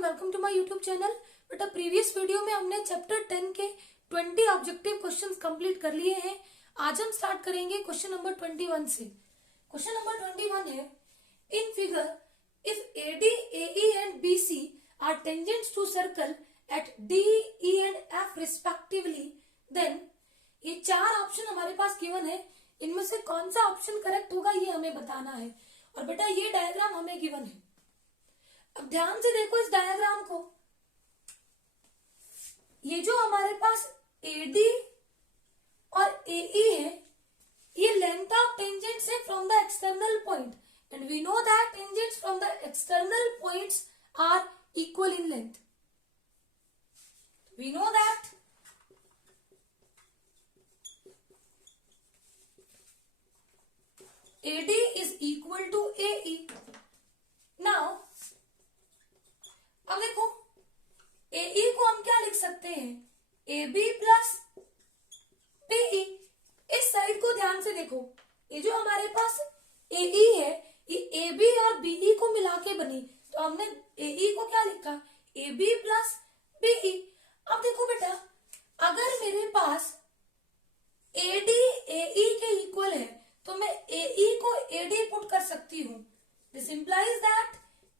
Welcome to my YouTube channel. बेटा previous video में हमने चैप्टर 10 के 20 ऑब्जेक्टिव क्वेश्चंस कंप्लीट कर लिए हैं। आज हम स्टार्ट करेंगे क्वेश्चन नंबर 21 से। क्वेश्चन नंबर 21 है, in figure if AD, AE and BC are tangents to circle at D, E and F respectively, then ये चार ऑप्शन हमारे पास गिवन है, इनमें से कौन सा ऑप्शन करेक्ट होगा ये हमें बताना है। और बेटा ये डायग्राम हमें गिवन है। अब ध्यान से देखो इस डायग्राम को। ये जो हमारे पास AD और AE है, ये लेंथ ऑफ टेंजेंट्स है from the external point, and we know that tangents from the external points are equal in length. We know that AD is equal to AE. Now अब देखो AE को हम क्या लिख सकते हैं, AB प्लस BE। इस साइड को ध्यान से देखो, ये जो हमारे पास AE है ये AB और BE को मिला के बनी, तो हमने AE को क्या लिखा, AB प्लस BE। अब देखो बेटा, अगर मेरे पास AD AE के इक्वल है तो मैं AE को AD पुट कर सकती हूं। This implies that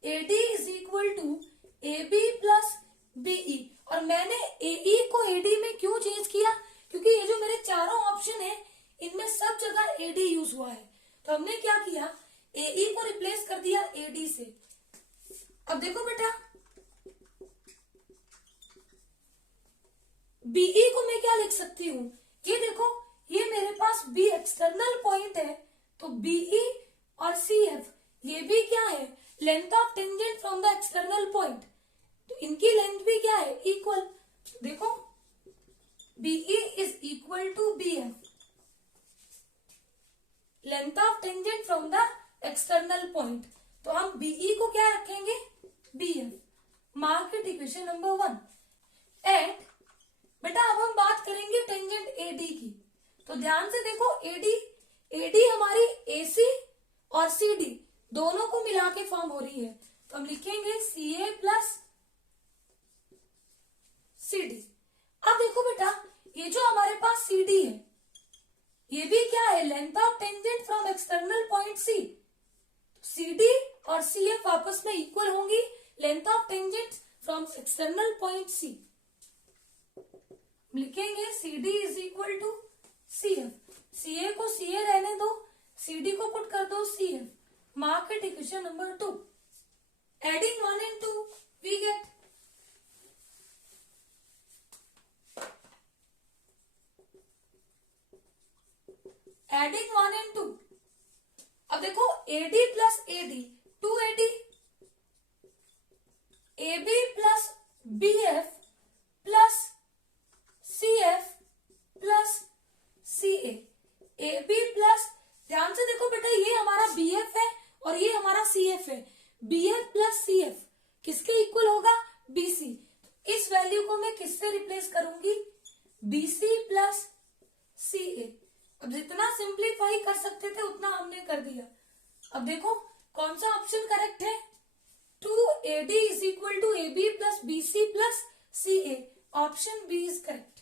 AD is equal to AB plus BE। और मैंने AE को AD में क्यों चेंज किया, क्योंकि ये जो मेरे चारों ऑप्शन है इनमें सब जगह AD यूज हुआ है, तो हमने क्या किया, AE को रिप्लेस कर दिया AD से। अब देखो बेटा, BE को मैं क्या लिख सकती हूं, ये देखो ये मेरे पास B एक्सटर्नल पॉइंट है, तो BE और CF ये भी क्या है, length of tangent from the external point, तो इनकी लेंथ भी क्या है, इक्वल। देखो BE is equal to BF, length of tangent from the external point, तो हम BE को क्या रखेंगे, BF। Mark it equation number 1। And बेटा अब हम बात करेंगे टेंजेंट AD की, तो ध्यान से देखो AD हमारी AC और CD दोनों को मिला के फॉर्म हो रही है, तो हम लिखेंगे CA प्लस CD। अब देखो बेटा, ये जो हमारे पास CD है ये भी क्या है, length of tangent from external point C। CD और CF आपस में इक्वल होंगी, length of tangent from external point C। लिखेंगे CD is equal to CF। CA को CA रहने दो, CD को पुट कर दो CF। Mark it equation number 2। Adding 1 and 2 we get adding 1 and 2। अब देखो AD plus AD 2AD, AB plus BF plus CF plus CA, AB plus, ध्यान से देखो बेटा ये हमारा BF है और ये हमारा CF है, BF प्लस CF किसके इक्वल होगा, BC। इस वैल्यू को मैं किससे रिप्लेस करूंगी, BC प्लस CA। अब जितना सिंप्लीफाई कर सकते थे उतना हमने कर दिया। अब देखो कौन सा ऑप्शन करेक्ट है, 2AD is equal to AB plus BC plus CA, option B is correct.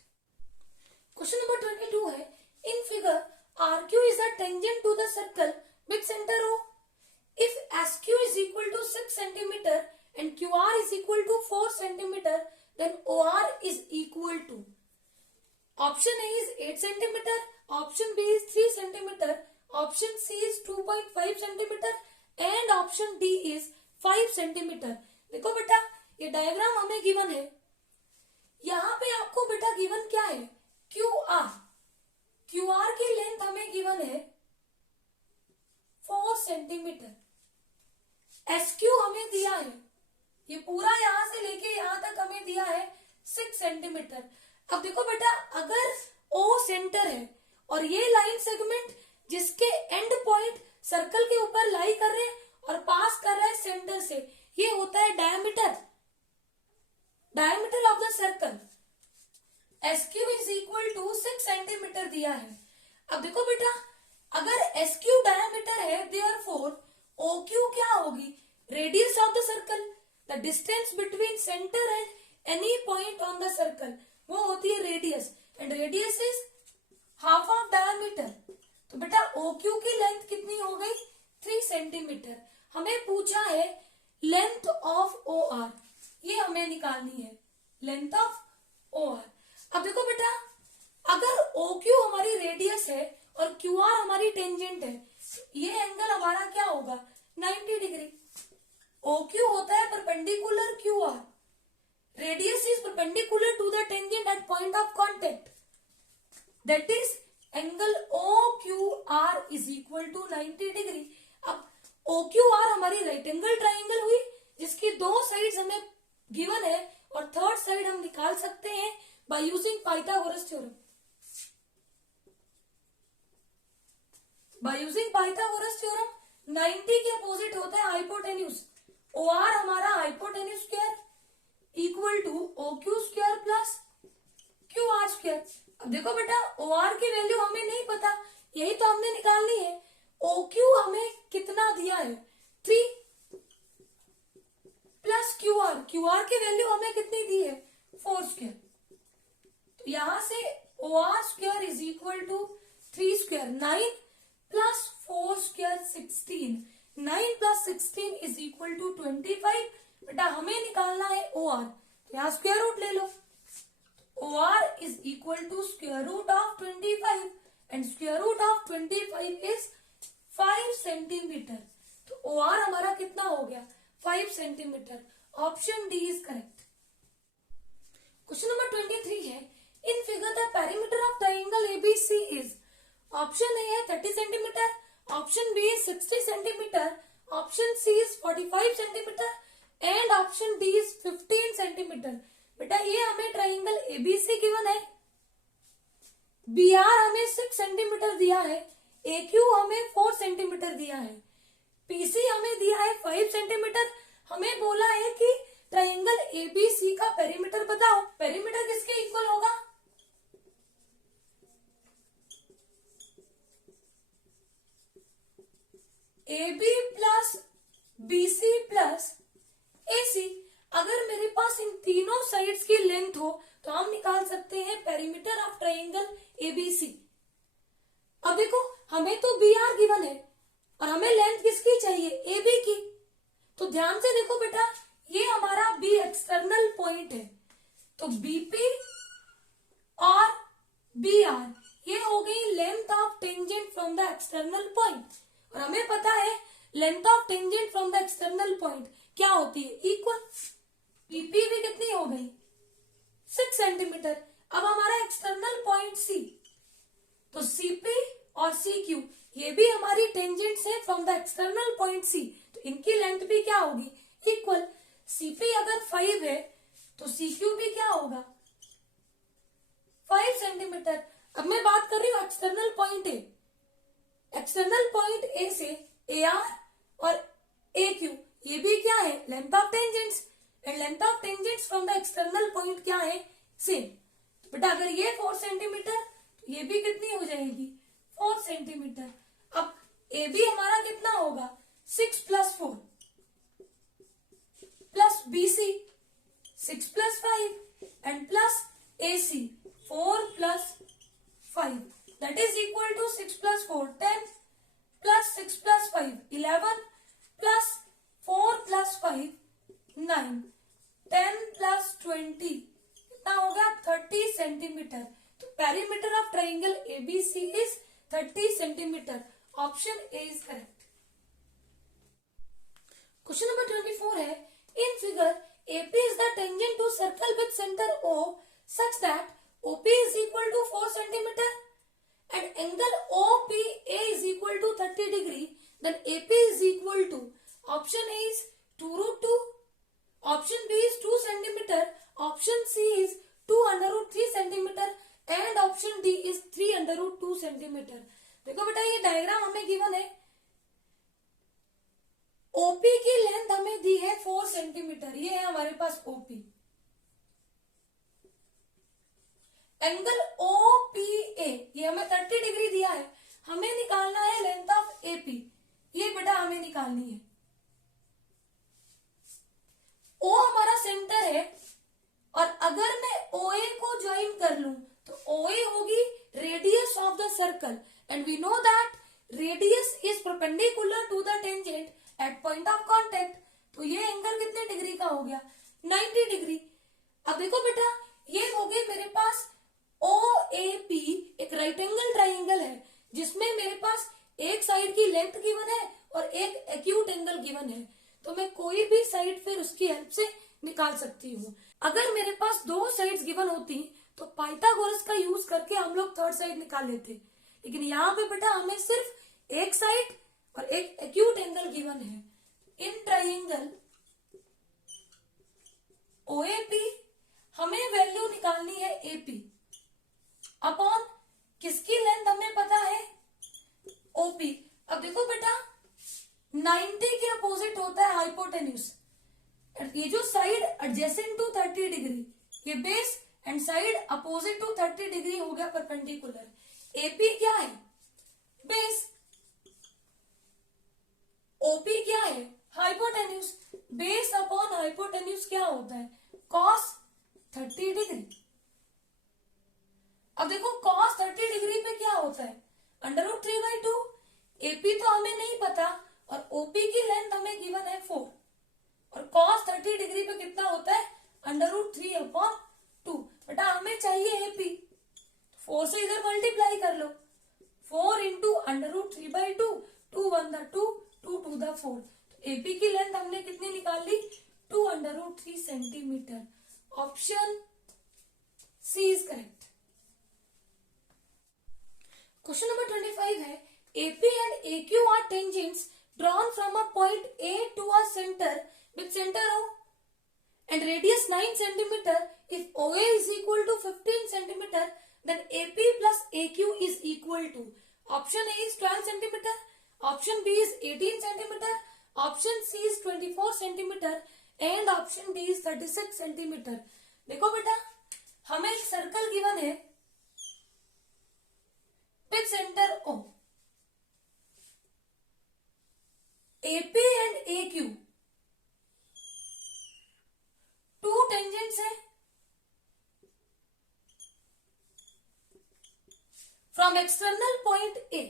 Question number 22 है, in figure RQ is a tangent to the circle with center O. If SQ is equal to 6 cm and QR is equal to 4 cm, then OR is equal to, option A is 8 cm, option B is 3 cm, option C is 2.5 cm and option D is 5 cm। देखो बेटा ये diagram हमें given है, यहाँ पे आपको बेटा given क्या है, QR की लेंथ हमें गिवन है 4 सेंटीमीटर, SQ हमें दिया है, ये पूरा यहां से लेके यहां तक हमें दिया है 6 सेंटीमीटर। अब देखो बेटा, अगर O सेंटर है और ये लाइन सेगमेंट जिसके एंड पॉइंट सर्कल के ऊपर लाई कर रहे हैं और पास कर रहा है सेंटर से, ये होता है diameter of the circle. SQ is equal to 6 centimetre दिया है। अब देखो बेटा, अगर SQ डायमीटर है, देयरफॉर OQ क्या होगी, radius of the circle. The the distance between centre and any point on the circle, वो होती है radius, and radius is half of diameter. तो बेटा OQ की लेंथ कितनी हो गई? 3 सेंटीमीटर। हमें पूछा है लेंथ ऑफ OR, ये हमें निकालनी है, लेंथ ऑफ OR। अब देखो बेटा, अगर OQ हमारी रेडियस है और QR हमारी टेंजेंट है, ये एंगल हमारा क्या होगा? 90 डिग्री। OQ होता है perpendicular QR, radius is perpendicular to the tangent at point of contact, that is angle OQR is equal to 90 degree. अब OQR हमारी राइट एंगल ट्राइंगल हुई, जिसकी 2 साइड्स हमें गिवन है और थर्ड साइड हम निकाल सकते हैं by using Pythagoras theorem. By using Pythagoras theorem 90 के अपोजिट होता है हाइपोटेन्यूज। OR हमारा hypotenuse square equal to OQ square plus QR square. अब देखो बेटा, OR की वैल्यू हमें नहीं पता, यही तो हमने निकालनी है। OQ हमें कितना दिया है? 3 प्लस QR की वैल्यू हमें कितनी दी है? 4 स्क्वायर। तो यहां से OR square is equal to 3 square, 9 plus 4 square 16, 9 plus 16 is equal to 25। बेटा हमें निकालना है OR, तो यहाँ स्क्वायर रूट ले लो। OR is equal to square root of 25 and square root of 25 is 5 centimetre. तो OR हमारा कितना हो गया? 5 centimetre. Option D is correct. Question number 23 है, in figure the perimeter of triangle ABC is, option A है 30 centimetre, option B is 60 centimetre, option C is 45 centimetre and option D is 15 centimetre. बेटा ये हमें triangle ABC given है, BR हमें 6 centimetre दिया है, AQ हमें 4 सेंटीमीटर दिया है, PC हमें दिया है 5 सेंटीमीटर। हमें बोला है कि ट्राइंगल ABC का पेरीमीटर बताओ। पेरीमीटर किसके इक्वल होगा? AB plus BC plus AC। अगर मेरे पास इन तीनों साइड्स की लेंथ हो तो हम निकाल सकते हैं पेरीमीटर ऑफ ट्राइंगल ABC। अब देखो, हमें तो BR गिवन है और हमें लेंथ किसकी चाहिए? AB की। तो ध्यान से देखो बेटा, ये हमारा B एक्सटर्नल पॉइंट है, तो BP और BR ये हो गई length of tangent from the external point, और हमें पता है length of tangent from the external point क्या होती है? इक्वल। BP भी कितनी हो गई? 6 सेंटीमीटर। अब हमारा एक्सटर्नल पॉइंट C, तो CP और CQ ये भी हमारी टेंजेंट्स है from the external point C, तो इनकी लेंथ भी क्या होगी? इक्वल। CP अगर 5 है तो CQ भी क्या होगा? 5 सेंटीमीटर। अब मैं बात कर रही हूँ external point A। External point A से AR और AQ ये भी क्या है? Length of tangents, and length of tangents from the external point क्या है? सेम। बेटा अगर ये 4 सेंटीमीटर तो ये भी कितनी हो जाएगी? 4 सेंटीमीटर। अब AB हमारा कितना होगा? 6 plus 4 plus BC 6 plus 5 and plus AC 4 plus 5, that is equal to 6 plus 4 10 plus 6 plus 5 11 plus 4 plus 5 9, 10 plus 20 कितना हो गया? 30 सेंटीमीटर। तो perimeter of triangle ABC is 30 centimetre. Option A is correct. Question number 24 है, in figure AP is the tangent to circle with centre O such that OP is equal to 4 centimeter and angle OPA is equal to 30 degree, then AP is equal to, option A is 2 root 2, option B is 2 centimeter, option C is 2 under root 3 centimeter and option D is 3 under root 2 centimeter। देखो बेटा ये diagram हमें given है, OP की length हमें दी है 4 centimetre, ये है हमारे पास OP। एंगल OPA ये हमें 30 डिग्री दिया है, हमें निकालना है लेंथ ऑफ AP, ये बेटा हमें निकालनी है। O perpendicular to the tangent at point of contact, तो ये एंगल कितने डिग्री का हो गया? 90 डिग्री। अब देखो बेटा, ये हो गई मेरे पास OAP, एक राइट एंगल ट्राइंगल है जिसमें मेरे पास एक साइड की लेंथ गिवन है और एक एक्यूट एंगल गिवन है, तो मैं कोई भी साइड फिर उसकी हेल्प से निकाल सकती हूँ। अगर मेरे पास दो साइड्स गिवन होती तो पाइथागोरस का यूज करके हम लोग थर्ड साइड निकाल लेते, लेकिन यहाँ पे बेटा हमें सिर्फ एक साइड और एक एक्यूट एंगल गिवन है। इन ट्राइंगल OAP हमें वैल्यू निकालनी है AP अपॉन किसकी लेंथ हमें पता है? OP। अब देखो बेटा, 90 के अपोजिट होता है हाइपोटेन्यूज। ये जो साइड एडजेसेंट टू 30 डिग्री, ये base and side opposite to 30 degree हो गया परपेंडिकुलर। AP क्या है? बेस। OP क्या है? हाइपोटेन्यूज। बेस अपॉन हाइपोटेन्यूज क्या होता है? cos 30 degree. अब देखो cos 30 डिग्री पे क्या होता है? √3/2। AP तो हमें नहीं पता और OP की लेंथ हमें गिवन है 4 और cos 30 डिग्री पे कितना होता है? √3/2। बेटा हमें चाहिए AP, 4 से इधर मल्टीप्लाई कर लो, 4 इंटू √3/2, 2 1 the 2, 2 2 the 4। तो AP की लेंथ हमने कितनी निकाल ली? 2√3 centimetre. Option C is correct. Question number 25 है, AP and AQ are tangents drawn from a point A to a center with center O and radius 9 cm. If OA is equal to 15 cm, then AP plus AQ is equal to, option A is 12 cm, option B is 18 cm, option C is 24 cm and option D is 36 cm। देखो बेटा, हमें एक circle given है with center O। AP and AQ to tangents है from external point A।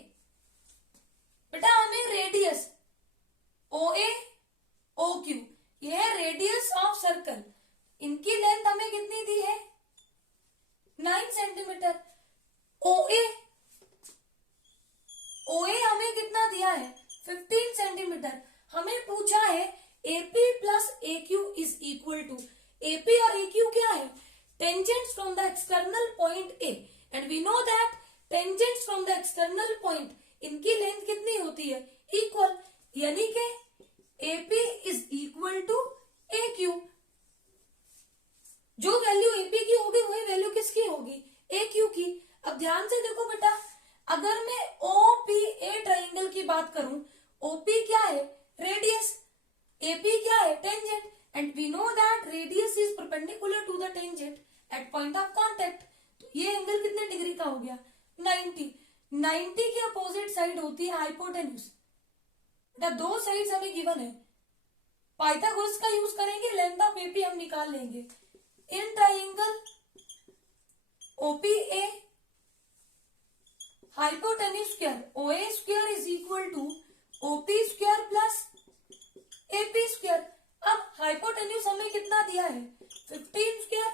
बेटा हमें radius OA OQ, ये है रेडियस ऑफ सर्कल, इनकी लेंथ हमें कितनी दी है? 9 सेंटीमीटर। OA हमें कितना दिया है? 15 सेंटीमीटर। हमें पूछा है AP plus AQ is equal to, AP और AQ क्या है? Tangents from the external point A and we know that tangents from the external point, इनकी लेंथ कितनी होती है? इक्वल, यानी कि AP is equal to AQ। जो वैल्यू AP की होगी वही वैल्यू किसकी होगी? AQ की। अब ध्यान से देखो बेटा, अगर मैं OPA ट्राइंगल की बात करूं, OP क्या है? रेडियस, AP क्या है? Tangent, and we know that radius is perpendicular to the tangent at point of contact. तो ये एंगल कितने डिग्री का हो गया? 90। 90 की अपोजिट साइड होती है हाइपोटेन्यूज। बेटा दो साइड्स हमें गिवन है, पाइथागोरस का यूज करेंगे, लेंथ ऑफ AP हम निकाल लेंगे। In triangle OPA hypotenuse square OA square is equal to OP square plus AP square. अब हाइपोटेन्यूज हमें कितना दिया है? 15 स्क्वायर।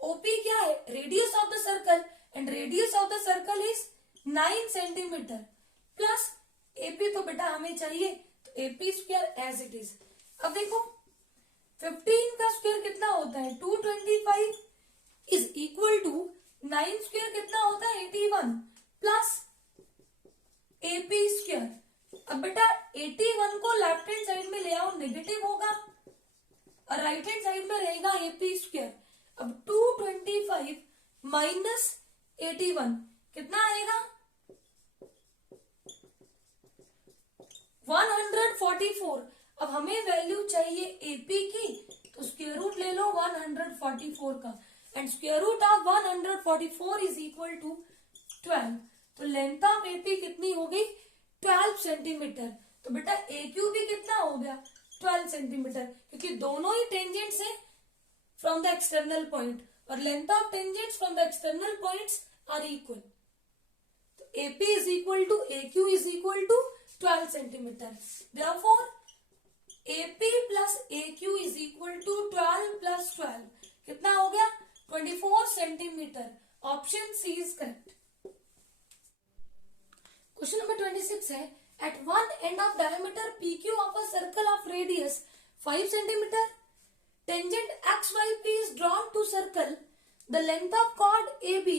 OP क्या है? Radius of the circle, and radius of the circle is 9 centimetre plus AP तो बेटा हमें चाहिए, तो AP square as it is. अब देखो 15 का स्क्वायर कितना होता है? 225 इज इक्वल टू 9 स्क्वायर कितना होता है? 81 प्लस AP स्क्वायर। अब बेटा 81 को लेफ्ट हैंड साइड में ले आओ, नेगेटिव होगा, और राइट हैंड साइड में रहेगा AP स्क्वायर। अब 225 माइनस 81 कितना आएगा? 144। अब हमें वैल्यू चाहिए AP की, तो स्क्वायर रूट ले लो 144 का, and square root of 144 is equal to 12। तो लेंथ ऑफ AP कितनी हो गई? 12 सेंटीमीटर। तो बेटा AQ भी कितना हो गया? 12 सेंटीमीटर, क्योंकि दोनों ही टेंजेंट्स है फ्रॉम द एक्सटर्नल पॉइंट, और length of tangents from the external points are equal. तो AP is equal to AQ is equal to 12 centimetre. Therefore, AP plus AQ is equal to 12 plus 12. कितना हो गया? 24 centimetre. Option C is correct. Question number 26 है, at one end of diameter PQ of a circle of radius 5 centimeter, tangent XYP is drawn to circle. The length of chord AB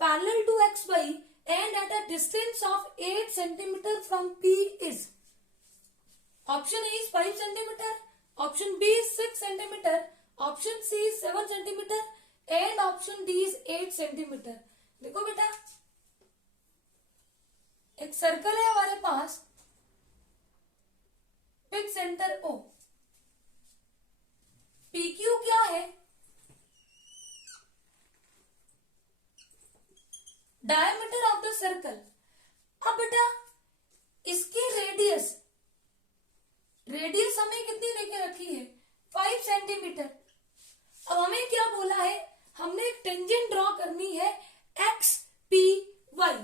parallel to XY and at a distance of 8 centimeter from P is. Option A is 5 centimeter, option B is 6 centimeter, option C is 7 centimeter and option D is 8 centimeter. देखो बेटा, एक circle है हमारे पास, pick centre O, PQ क्या है? Diameter of the circle. अब बेटा इसकी रेडियस हमें कितनी देके रखी है? 5 सेंटीमीटर। अब हमें क्या बोला है? हमने एक टेंजेंट ड्रॉ करनी है एक्स पी वाई।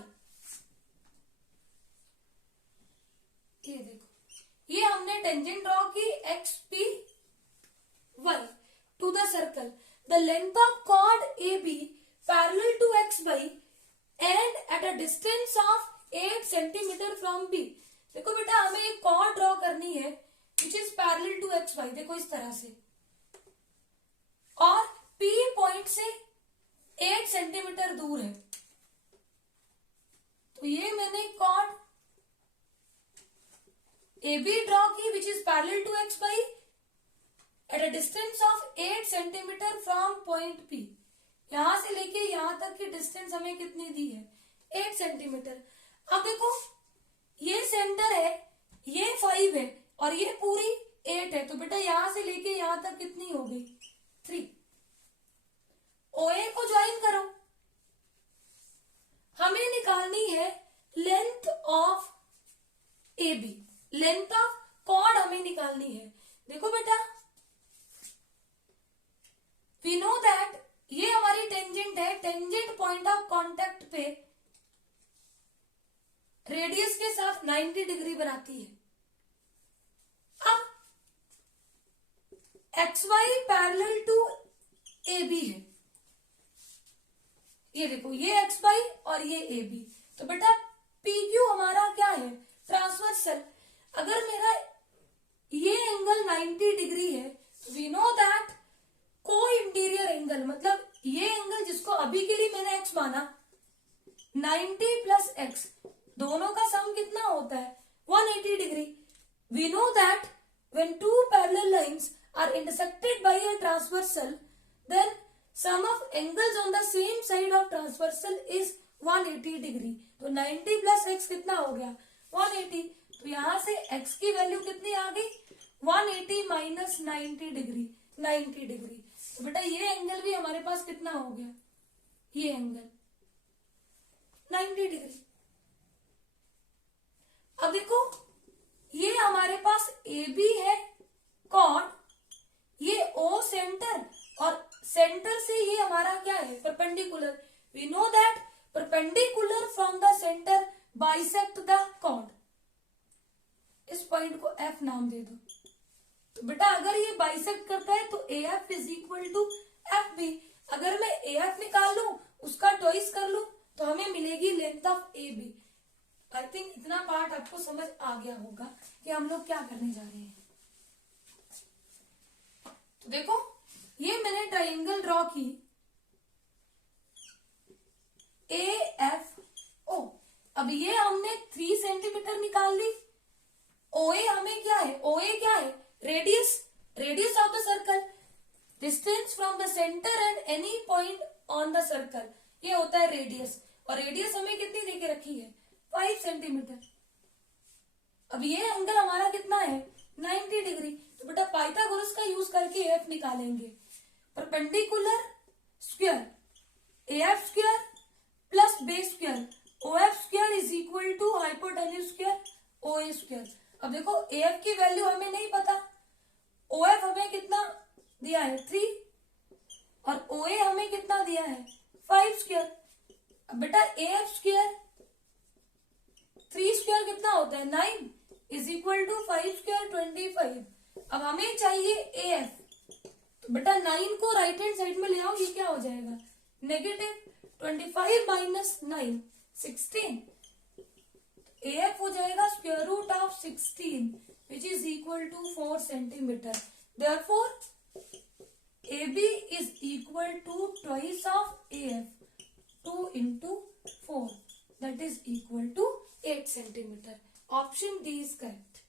ये देखो, ये हमने टेंजेंट ड्रॉ की X P Y to the circle. The length of chord A B parallel to X Y and at a distance of 8 centimetre from B. देखो बेटा, हमें एक कॉर्ड ड्रॉ करनी है which is parallel to X Y. देखो इस तरह से, और P पॉइंट से 8 सेंटीमीटर दूर है। तो ये मैंने कॉर्ड AB ड्रॉ की which is parallel to X Y at a distance of 8 centimetre from point P। यहां से लेके यहां तक की डिस्टेंस हमें कितनी दी है? 8 सेंटीमीटर। अब देखो, ये सेंटर है, ये 5 है और ये पूरी 8 है। तो बेटा यहां से लेके यहां तक कितनी हो गई? 3। OA को ज्वाइन करो। हमें निकालनी है length of AB, length of chord हमें निकालनी है। देखो बेटा, वी नो दैट ये हमारी टेंजेंट है। टेंजेंट पॉइंट ऑफ कांटेक्ट पे रेडियस के साथ 90 डिग्री बनाती है। अब XY पैरेलल टू AB है। ये देखो, ये XY और ये AB। तो बेटा PQ हमारा क्या है? ट्रांसवर्सल। अगर मेरा ये एंगल 90 डिग्री है, वी नो दैट को इंटीरियर एंगल, मतलब ये एंगल जिसको अभी के लिए मैंने x माना, 90 प्लस x, दोनों का सम कितना होता है? 180 degree. We know that when two parallel lines are intersected by a transversal, then sum of angles on the same side of transversal is 180 degree. तो 90 प्लस x कितना हो गया? 180। तो यहां से x की वैल्यू कितनी आ गई? 180 माइनस 90 डिग्री, 90 डिग्री। तो बेटा ये एंगल भी हमारे पास कितना हो गया? ये एंगल 90 डिग्री। अब देखो, ये हमारे पास AB है कॉर्ड, ये O सेंटर, और सेंटर से ये हमारा क्या है? Perpendicular. We know that perpendicular from the centre bisect the chord. इस पॉइंट को F नाम दे दो। तो बेटा अगर ये बाइसेक्ट करता है तो AF is equal to FB। अगर मैं AF निकाल लूं, उसका ट्वाइस कर लूं, तो हमें मिलेगी length of AB। I think इतना पार्ट आपको समझ आ गया होगा कि हम लोग क्या करने जा रहे हैं। तो देखो, ये मैंने ट्राइंगल ड्रॉ की AFO। अब ये हमने 3 सेंटीमीटर निकाल ली। OA हमें क्या है? OA क्या है? Radius of the circle, distance from the centre and any point on the circle, ये होता है रेडियस। और रेडियस हमें कितनी देके रखी है? 5 सेंटीमीटर। अब ये एंगल हमारा कितना है? 90 डिग्री। तो बेटा पाइथागोरस का यूज करके AF निकालेंगे। Perpendicular square AF square plus base square OF square is equal to hypotenuse square OA square. अब देखो, AF की वैल्यू हमें नहीं पता, OF हमें कितना दिया है? 3, और OA हमें कितना दिया है? 5 स्क्वायर। अब बेटा AF स्क्वायर 3 स्क्वायर कितना होता है? 9, इज इक्वल टू 5 स्क्वायर 25। अब हमें चाहिए AF, तो बेटा 9 को राइट हैंड साइड में ले आओ, ये क्या हो जाएगा -25 माइनस 9 16। AF हो जाएगा square root of 16 which is equal to 4 centimetre. Therefore AB is equal to twice of AF, 2 into 4, that is equal to 8 centimeter. Option D is correct.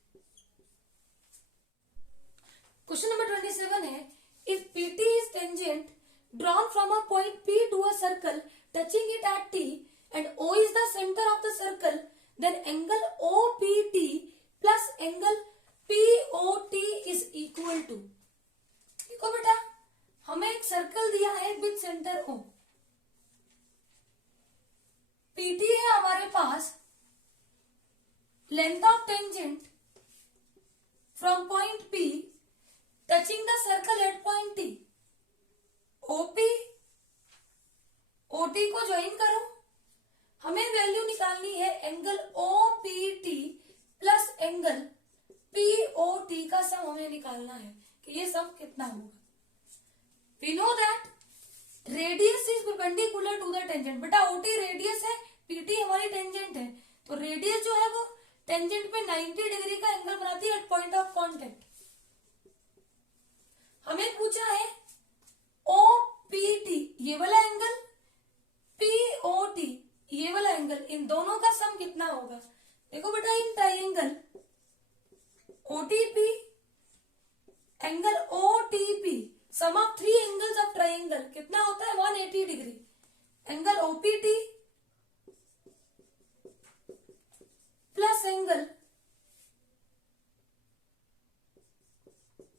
Question number 27 है, if PT is tangent drawn from a point P to a circle touching it at T and O is the center of the circle, then angle OPT plus angle POT is equal to। देखो बेटा, हमें एक circle दिया है with centre O, PT है हमारे पास, length of tangent from point P touching the circle at point T, OP OT को ज्वाइन करो, हमें वैल्यू निकालनी है angle OPT plus angle POT का सम हमें निकालना है कि ये सम कितना होगा। We know that radius is perpendicular to the tangent। बेटा OT रेडियस है, PT हमारी टेंजेंट है, तो रेडियस जो है वो टेंजेंट पे 90 डिग्री का एंगल बनाती है एट पॉइंट ऑफ कांटेक्ट। हमें पूछा है OPT ये वाला एंगल, POT ये वाला एंगल, इन दोनों का सम कितना होगा। देखो बेटा, in triangle OTP angle OTP sum of 3 angles of triangle कितना होता है 180 degree. Angle OPT plus angle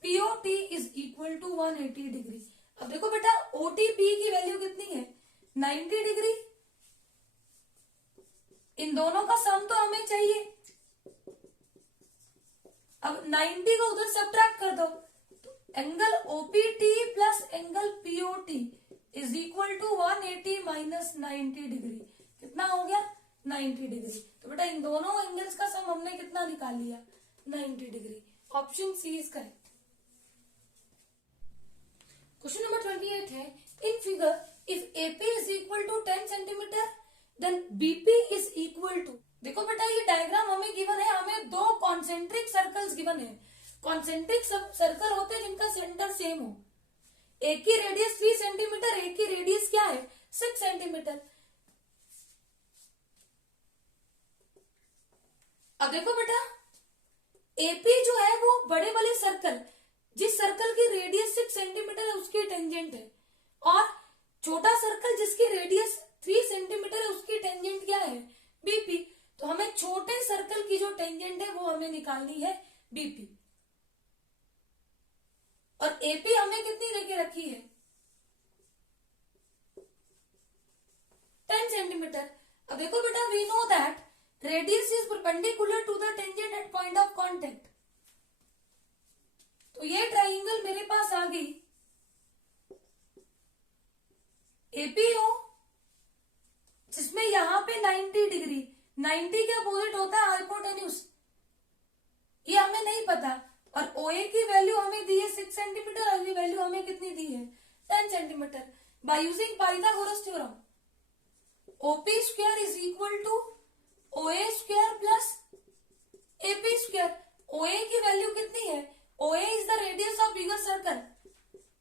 POT is equal to 180 degree. अब देखो बेटा, OTP की वैल्यू कितनी है 90 डिग्री, इन दोनों का सम तो हमें चाहिए। अब 90 को उधर सब्ट्रैक्ट कर दो, angle OPT plus angle POT is equal to 180 minus 90 degree, कितना हो गया 90 डिग्री। तो बेटा इन दोनों एंगल्स का सम हमने कितना निकाल लिया 90 degree. Option C is correct. Question number 28 है, in figure if AP is equal to 10 centimetre then BP is equal to. देखो बेटा, ये डायग्राम हमें गिवन है, हमें दो कॉन्सेंट्रिक सर्कल्स गिवन है। कॉन्सेंट्रिक सर्कल होते हैं जिनका सेंटर सेम हो, एक की रेडियस 3 सेंटीमीटर, एक की रेडियस क्या है 6 सेंटीमीटर। अब देखो बेटा, AP जो है वो बड़े वाले सर्कल, जिस सर्कल की रेडियस 6 सेंटीमीटर है उसकी टेंजेंट है, और छोटा सर्कल जिसकी रेडियस 3 सेंटीमीटर है उसकी टेंजेंट क्या है BP। तो हमें छोटे सर्कल की जो टेंजेंट है वो हमें निकालनी है BP, और AP हमें कितनी लेके रखी है 10 सेंटीमीटर। अब देखो बेटा, we know that radius is perpendicular to the tangent at point of contact. तो ये ट्राइंगल मेरे पास आ गई APO, जिसमें यहां पे 90 डिग्री, 90 के अपोजिट होता है हाइपोटेन्यूज, ये हमें नहीं पता, और OA की वैल्यू हमें दी है 6 सेंटीमीटर, और ये वैल्यू हमें कितनी दी है 10 centimetre. By using Pythagoras theorem OP square is equal to OA square plus AP square. OA की वैल्यू कितनी है, OA is the radius of bigger circle,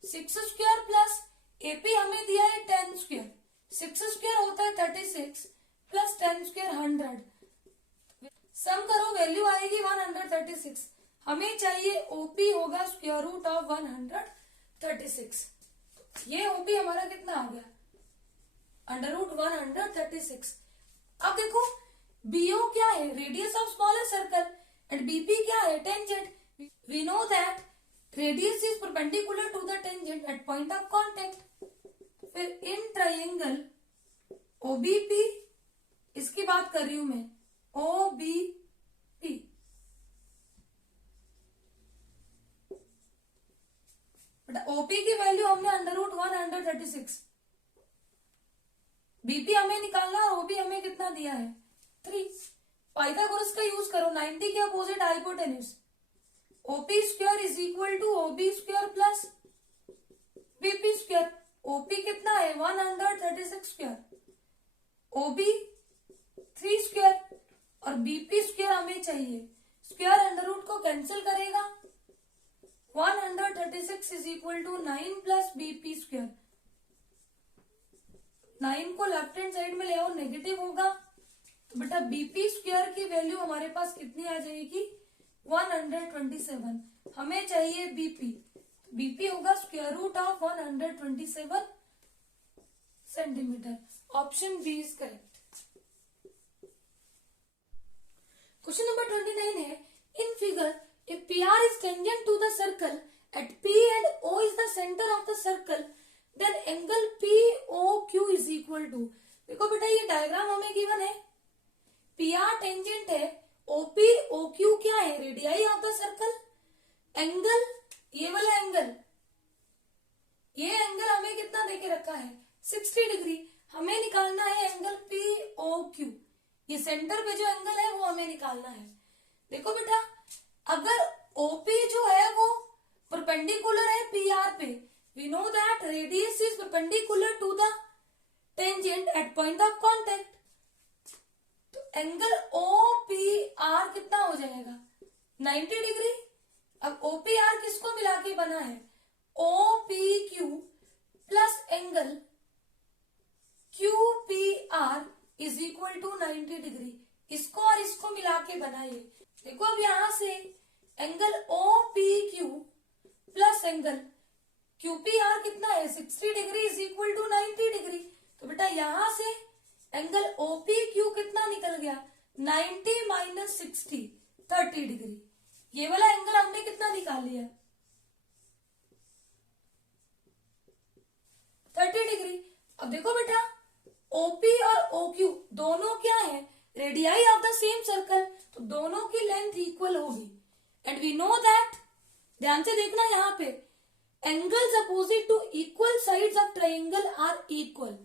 6 square plus AP हमें दिया है 10 स्क्वायर, 6 स्क्वायर होता है 36 प्लस 10 स्क्वायर 100, सम करो value आएगी 136। हमें चाहिए OP होगा स्क्वायर रूट ऑफ 136। ये OP हमारा कितना आ गया अंडर रूट 136। अब देखो BO क्या है, radius of smaller circle, and BP क्या है tangent. We know that radius is perpendicular to the tangent at point of contact. फिर इन ट्राइंगल OBP, इसकी बात कर रही हूं मैं, OBP OP की वैल्यू हमने अंडर रूट 136, BP हमें निकालना और OB हमें कितना दिया है 3। पाइथागोरस का यूज करो, 90 के opposite hypotenuse, OP square is equal to OB square plus BP square. OP कितना है 136 स्क्वायर, ओबी 3 स्क्वायर और बीपी स्क्वायर हमें चाहिए, स्क्वायर अंडर रूट को कैंसिल करेगा, 136 is equal to 9 plus BP square. 9 को लेफ्ट हैंड साइड में ले आओ, नेगेटिव होगा, तो बेटा बीपी स्क्वायर की वैल्यू हमारे पास कितनी आ जाएगी 127। हमें चाहिए बीपी, बीपी होगा square root of 127 centimetre. Option B is correct. Question number 29 है, in figure if PR is tangent to the circle at P and O is the center of the circle, then angle POQ is equal to। देखो बेटा ये diagram हमें given है, PR tangent है, OP OQ क्या है, radii of the circle. Angle, ये वाला एंगल, ये एंगल हमें कितना देके रखा है 60 डिग्री। हमें निकालना है एंगल POQ, ये सेंटर पे जो एंगल है वो हमें निकालना है। देखो बेटा अगर OP जो है वो परपेंडिकुलर है PR पे, we know that radius is perpendicular to the tangent at point of contact, तो एंगल OPR कितना हो जाएगा 90 डिग्री। अब OPR किसको मिला के बना है, OPQ plus angle QPR is equal to 90 degree, इसको और इसको मिला के बनाइए। देखो अब यहां से angle OPQ plus angle QPR कितना है 60 degree is equal to 90 degree, तो बेटा यहां से एंगल OPQ कितना निकल गया 90 माइनस 60 30 डिग्री। ये वाला एंगल हमने कितना निकाल लिया 30 डिग्री। अब देखो बेटा OP और OQ दोनों क्या है, radii of the same circle, तो दोनों की लेंथ इक्वल होगी। एंड वी नो दैट, ध्यान से देखना यहाँ पे, angles opposite to equal sides of triangle are equal.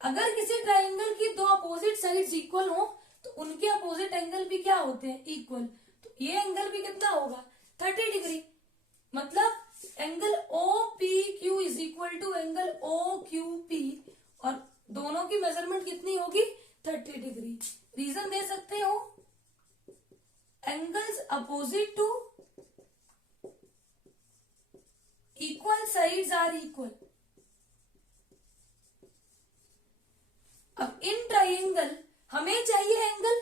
अगर किसी ट्राइंगल की दो अपोजिट साइड्स इक्वल हो तो उनके अपोजिट एंगल भी क्या होते हैं इक्वल, तो ये एंगल भी कितना होगा 30 डिग्री। मतलब angle OPQ is equal to angle OQP और दोनों की मेजरमेंट कितनी होगी 30 डिग्री। रीजन दे सकते हो, angles opposite to equal sides are equal. अब इन ट्राइंगल हमें चाहिए एंगल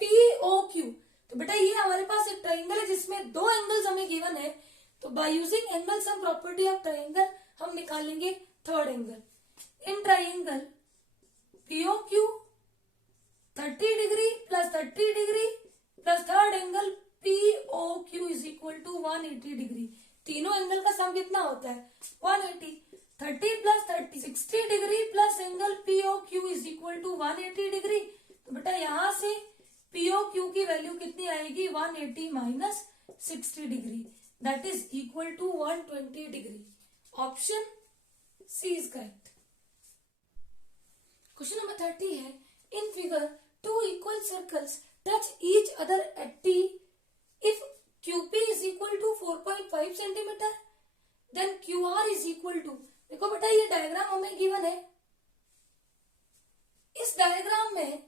POQ, तो बेटा ये हमारे पास एक ट्राइंगल है जिसमें दो एंगल्स हमें गिवन है, तो by using angle sum property of triangle हम निकालेंगे third angle. In triangle POQ 30 degree plus 30 degree plus third angle POQ is equal to 180 degree. तीनों एंगल का सम कितना होता है 180। 30 plus 30 60 degree plus angle POQ is equal to 180 degree, तो बेटा यहां से POQ की वैल्यू कितनी आएगी 180 minus 60 degree, that is equal to 120 degree. Option C is correct. Question number 30 है, in figure two equal circles touch each other at T if QP is equal to 4.5 centimetre then QR is equal to. देखो बेटा ये diagram हमें given है, इस diagram में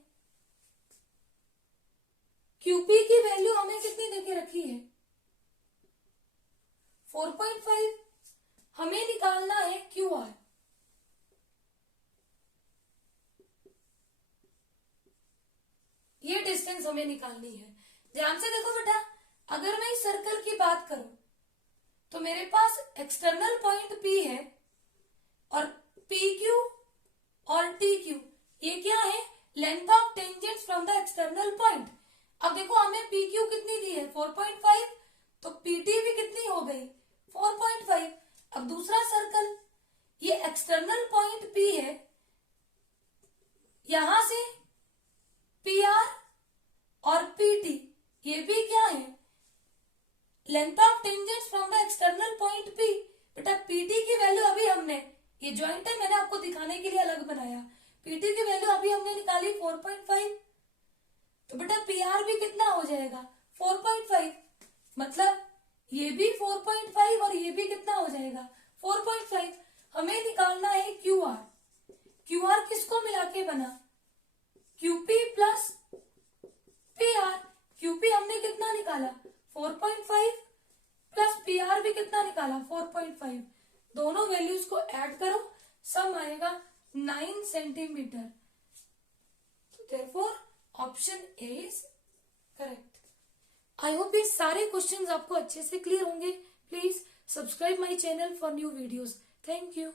QP की value हमें कितनी देके रखी है 4.5, हमें निकालना है QR। ये डिस्टेंस हमें निकालनी है। ध्यान से देखो बेटा, अगर मैं इस सर्कल की बात करूं तो मेरे पास एक्सटर्नल पॉइंट P है और PQ और TQ ये क्या है length of tangents from the external point. अब देखो हमें PQ कितनी दी है 4.5, तो PT भी कितनी हो गई 4.5। अब दूसरा सर्कल, ये एक्सटर्नल पॉइंट P है, यहां से PR और PT ये भी क्या है length of tangents from the external point P। बेटा PT की वैल्यू अभी हमने, ये जॉइंट है मैंने आपको दिखाने के लिए अलग बनाया, PT की वैल्यू अभी हमने निकाली 4.5, तो बेटा पी आर भी कितना हो जाएगा 4.5, मतलब ये भी 4.5 और ये भी कितना हो जाएगा 4.5। हमें निकालना है क्यू आर। क्यू आर किसको मिला के बना, QP plus P R. QP हमने कितना निकाला 4.5 प्लस पी आर भी कितना निकाला 4.5। दोनों वैल्यूज को ऐड करो, सम आएगा 9 centimetre. Therefore option A is correct. I hope ये सारे क्वेश्चंस आपको अच्छे से क्लियर होंगे। Please subscribe my channel for new videos. Thank you.